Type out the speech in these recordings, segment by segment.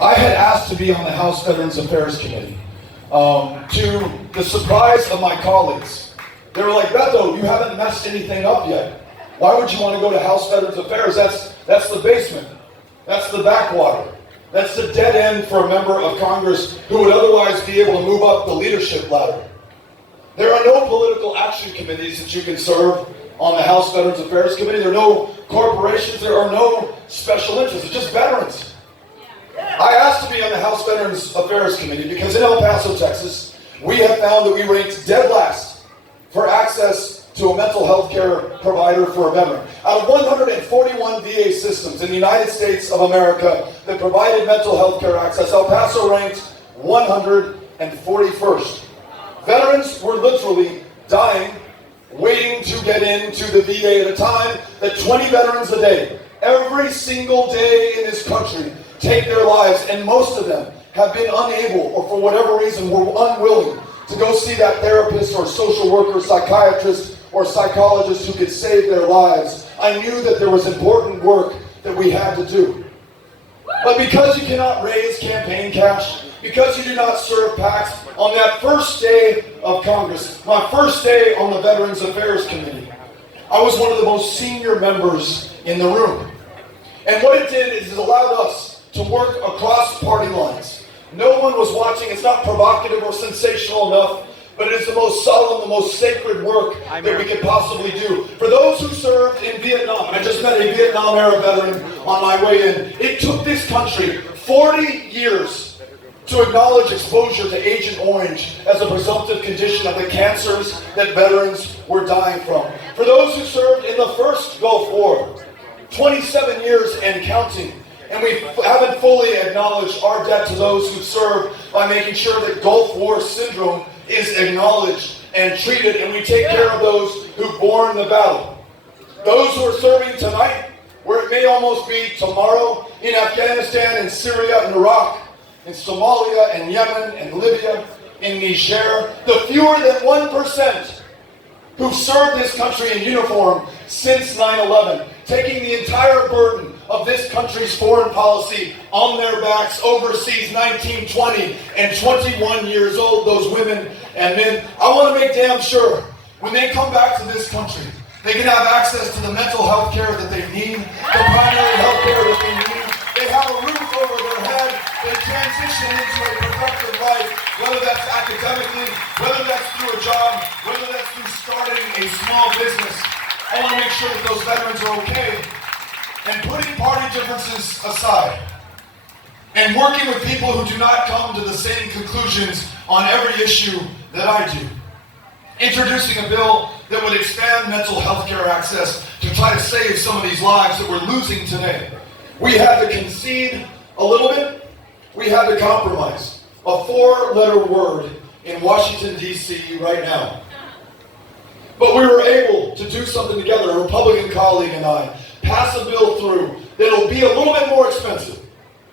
I had asked to be on the House Veterans Affairs Committee. To the surprise of my colleagues, they were like, Beto, you haven't messed anything up yet. Why would you want to go to House Veterans Affairs? That's the basement. That's the backwater. That's the dead end for a member of Congress who would otherwise be able to move up the leadership ladder. There are no political action committees that you can serve on the House Veterans Affairs Committee. There are no corporations. There are no special interests. It's just veterans. I asked to be on the House Veterans Affairs Committee because in El Paso, Texas, we have found that we ranked dead last for access to a mental health care provider for a veteran. Out of 141 VA systems in the United States of America that provided mental health care access, El Paso ranked 141st. Veterans were literally dying, waiting to get into the VA at a time that 20 veterans a day, every single day in this country, take their lives, and most of them have been unable, or for whatever reason were unwilling, to go see that therapist or social worker, psychiatrist, or psychologist who could save their lives. I knew that there was important work that we had to do. But because you cannot raise campaign cash, because you do not serve PACs, on that first day of Congress, my first day on the Veterans Affairs Committee, I was one of the most senior members in the room. And what it did is it allowed us to work across party lines. No one was watching. It's not provocative or sensational enough, but it is the most solemn, the most sacred work that we could possibly do. For those who served in Vietnam, and I just met a Vietnam-era veteran on my way in, it took this country 40 years to acknowledge exposure to Agent Orange as a presumptive condition of the cancers that veterans were dying from. For those who served in the first Gulf War, 27 years and counting, and we haven't fully acknowledged our debt to those who serve by making sure that Gulf War syndrome is acknowledged and treated, and we take care of those who borne the battle. Those who are serving tonight, where it may almost be tomorrow, in Afghanistan and Syria and Iraq, in Somalia and Yemen and Libya, in Niger, the fewer than 1% who've served this country in uniform since 9/11, taking the entire burden of this country's foreign policy on their backs, overseas, 19, 20, and 21 years old, those women and men. I want to make damn sure when they come back to this country, they can have access to the mental health care that they need, the primary health care that they need. They have a roof over their head. They transition into a productive life, whether that's academically, whether that's through a job, whether that's through starting a small business. I want to make sure that those veterans are okay. And putting party differences aside, and working with people who do not come to the same conclusions on every issue that I do. Introducing a bill that would expand mental health care access to try to save some of these lives that we're losing today. We had to concede a little bit. We had to compromise. A 4-letter word in Washington, D.C. right now. But we were able to do something together, a Republican colleague and I, pass a bill through that'll be a little bit more expensive,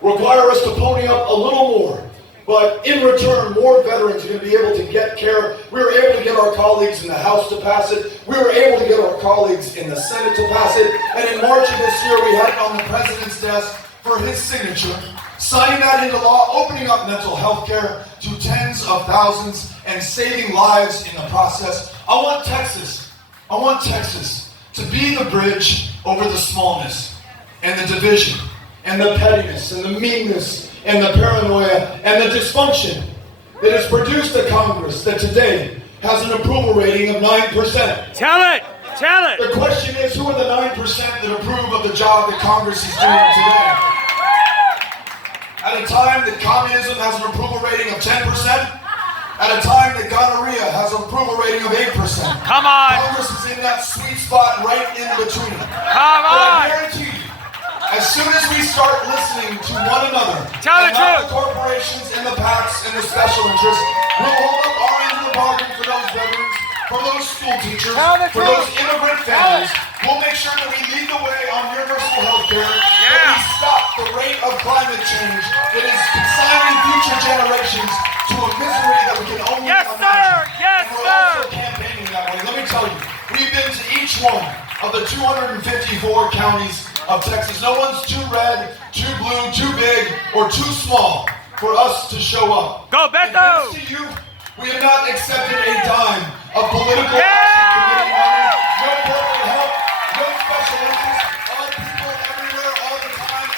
require us to pony up a little more, but in return, more veterans are going to be able to get care. We were able to get our colleagues in the House to pass it. We were able to get our colleagues in the Senate to pass it. And in March of this year, we had it on the President's desk for his signature, signing that into law, opening up mental health care to tens of thousands and saving lives in the process. I want Texas to be the bridge over the smallness and the division and the pettiness and the meanness and the paranoia and the dysfunction that has produced a Congress that today has an approval rating of 9%. Tell it! The question is, who are the 9% that approve of the job that Congress is doing today? At a time that communism has an approval rating of 10%, at a time that gonorrhea has an approval rating of 8%. Come on! Congress is in that sweet spot right in between. Come But on! I guarantee you, as soon as we start listening to one another, Tell the and not truth. the corporations and the PACs and the special interests, we'll hold up our end of the bargain for those veterans, for those school teachers, for those immigrant families. We'll make sure that we lead the way on universal health care, that we stop the rate of climate change that is consigning future generations to a misery that we can only imagine. Yes, and we're also campaigning that way. Let me tell you, we've been to each one of the 254 counties of Texas. No one's too red, too blue, too big, or too small for us to show up. Go, Beto! And thanks to you, we have not accepted a dime of political action committee money, no corporate help, no special interest, all people everywhere, all the time.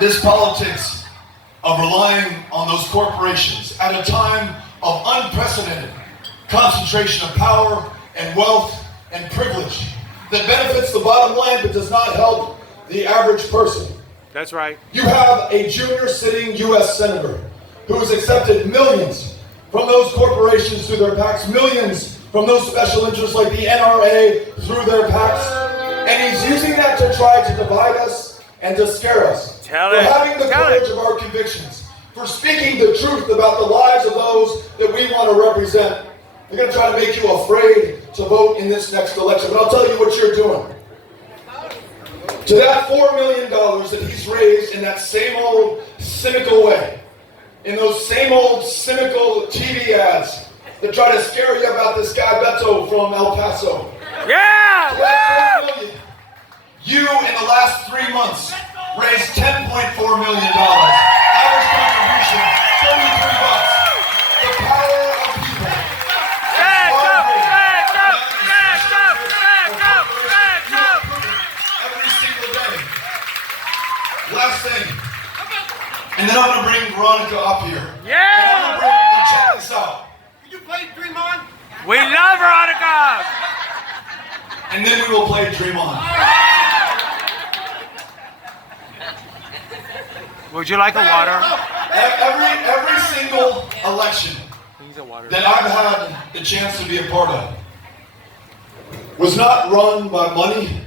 This politics of relying on those corporations at a time of unprecedented concentration of power and wealth and privilege that benefits the bottom line but does not help the average person. That's right. You have a junior sitting U.S. senator who has accepted millions from those corporations through their PACs, millions from those special interests like the NRA through their PACs, and he's using that to try to divide us and to scare us. For having the courage of our convictions, for speaking the truth about the lives of those that we want to represent. They're going to try to make you afraid to vote in this next election. But I'll tell you what you're doing. To that $4 million that he's raised in that same old cynical way, in those same old cynical TV ads that try to scare you about this guy Beto from El Paso. Yeah! To that $4 million, you in the last 3 months raised $10.4 million. Average contribution, $33. The power of people. Every single day. Last thing. And then I'm going to bring Veronica up here. Yeah! And I'm going to bring you, check this out. Can you play Dream On? We love Veronica! And then we will play Dream On. Would you like a water? Every single election He's a water. that I've had the chance to be a part of was not run by money,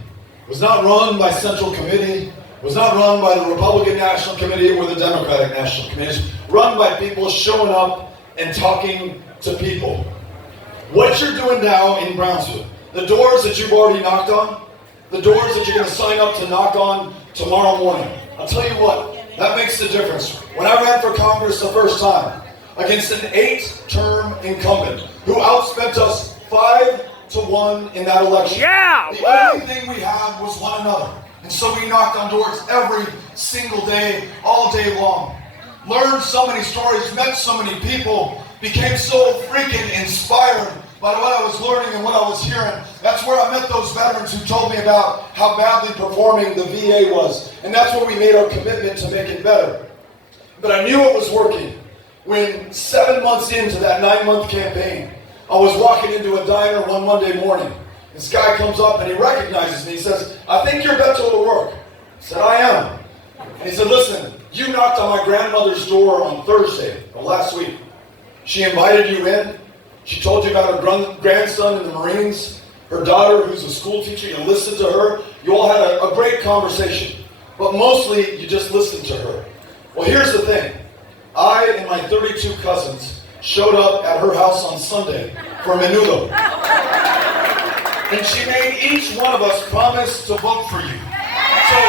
was not run by Central Committee, was not run by the Republican National Committee or the Democratic National Committee. It's run by people showing up and talking to people. What you're doing now in Brownsville, the doors that you've already knocked on, the doors that you're going to sign up to knock on tomorrow morning, I'll tell you what, that makes the difference. When I ran for Congress the first time, against an 8-term incumbent who outspent us 5-1 in that election. Yeah! The Woo! only thing we had was one another. And so we knocked on doors every single day, all day long. Learned so many stories, met so many people, became so freaking inspired by what I was learning and what I was hearing. That's where I met those veterans who told me about how badly performing the VA was. And that's where we made our commitment to make it better. But I knew it was working when 7 months into that 9-month campaign, I was walking into a diner one Monday morning. This guy comes up and he recognizes me. He says, "I think you're Beto O'Rourke." I said, "I am." And he said, "Listen, you knocked on my grandmother's door on Thursday of last week. She invited you in. She told you about her grandson in the Marines, her daughter who's a school teacher. You listened to her. You all had a great conversation. But mostly you just listened to her. Well, here's the thing. I and my 32 cousins showed up at her house on Sunday for menudo. And she made each one of us promise to vote for you. So,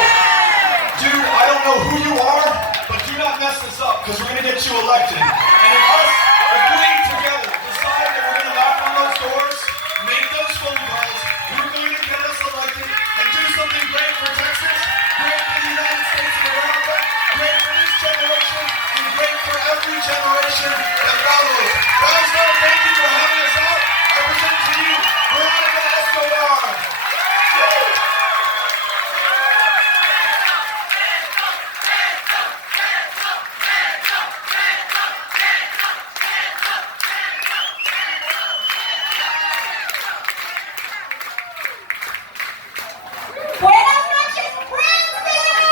dude, I don't know who you are, but do not mess this up because we're going to get you elected. And if we together decide that we're going to knock on those doors, make those phone calls, we're going to get us elected and do something great for Texas, great for the United States of America, great for this generation, and great for every generation that follows. Brownsville, thank you for having us out. I present to you Veronica Escobar. Buenas noches, Brownsville!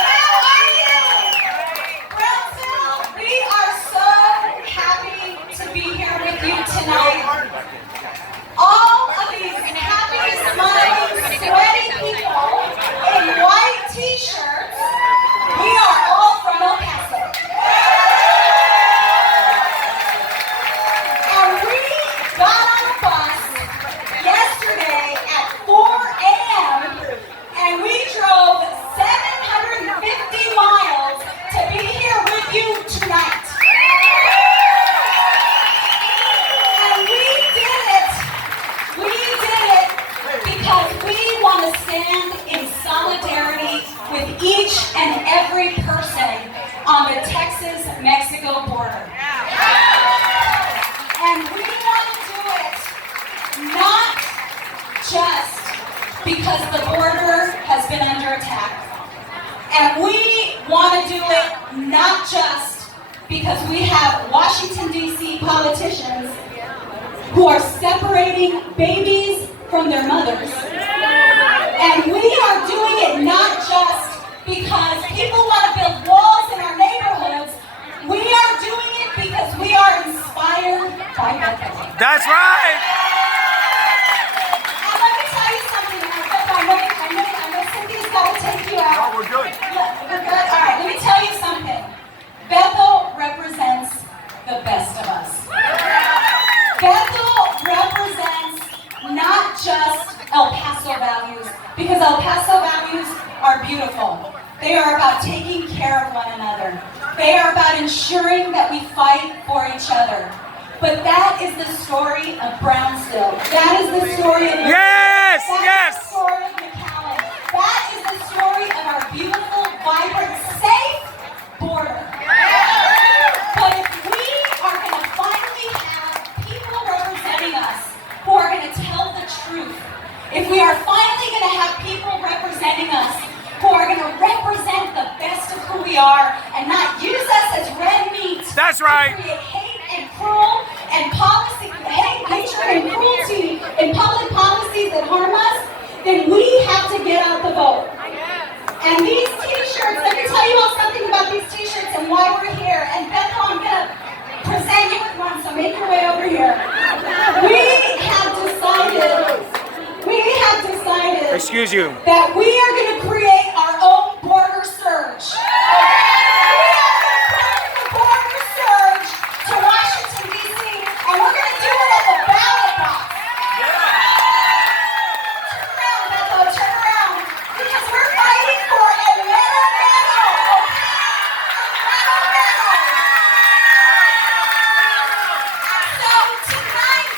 How are you? Brownsville, we are so And we want to do it not just because we have Washington, D.C. politicians who are separating babies from their mothers. And we are doing it not just because people want to build walls in our neighborhoods. We are doing it because we are inspired by Beto. That's right. And let me tell you something. I know Cynthia's got to take you out. Oh, we're good. Yeah, we're good. All right, let me tell you something. Beto represents the best of us. Beto represents not just El Paso values, because El Paso values are beautiful. They are about taking care of one another. They are about ensuring that we fight for each other. But that is the story of Brownsville. That is the story of Yes, that yes. is the story of McAllen. That is the story of our beautiful, vibrant, safe border. But if we are going to finally have people representing us who are going to tell the truth, if we are finally going to have people representing us who are going to represent the best of who we are and not use us as red meat That's right. to create hate and cruel and policy, hate, hatred and cruelty and public policies that harm us, then we have to get out the vote. And these t-shirts, let me tell you all something about these t-shirts and why we're here. And Beto, I'm going to present you with one, so make your way over here. We have decided Excuse you. that we are going to create our own border surge. We are going to bring the border surge to Washington, D.C., and we're going to do it at the ballot box. Turn around, Beto, turn around, because we're fighting for a metal medal, okay? A metal medal. So tonight,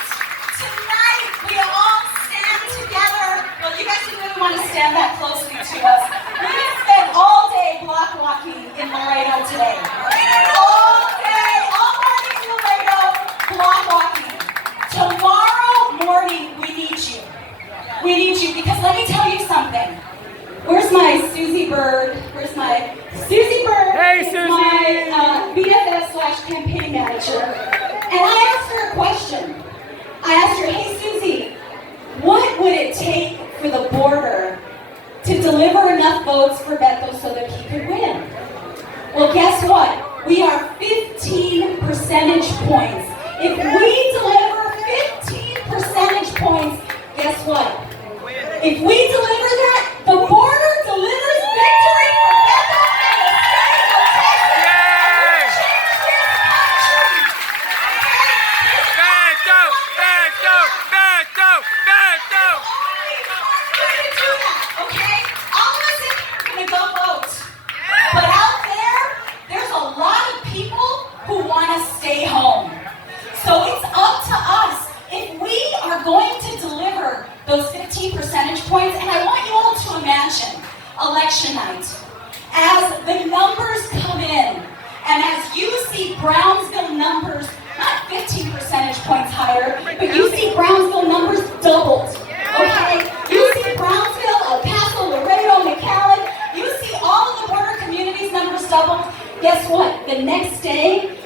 we all stand together. Well, you guys didn't really want to stand that closely to us. We spent all day block walking in Laredo today. All day, all morning in Laredo, block walking. Tomorrow morning, we need you. We need you because let me tell you something. Where's my Susie Bird? Where's my Susie Bird? Hey, is Susie! my BFF/campaign manager. And I asked her a question. I asked her, hey Susie, what would it take for the border to deliver enough votes for Beto so that he could win? Well, guess what? We are 15 percentage points. If we deliver 15 percentage points, guess what? If we deliver that, the border delivers victory for Beto and the state of Texas. Yay! Change this country. Beto, Beto, Beto, Beto. Okay? All of us in here are going to go vote. But out there's a lot of people who want to stay home. So it's up to us if we are going to deliver those 15 percentage points. And I want you all to imagine election night. As the numbers come in, and as you see Brownsville numbers, not 15 percentage points higher, but you see Brownsville numbers doubled. Okay? You see Brownsville, El Paso, Laredo, McAllen, you see all of the border communities numbers doubled. Guess what? The next day,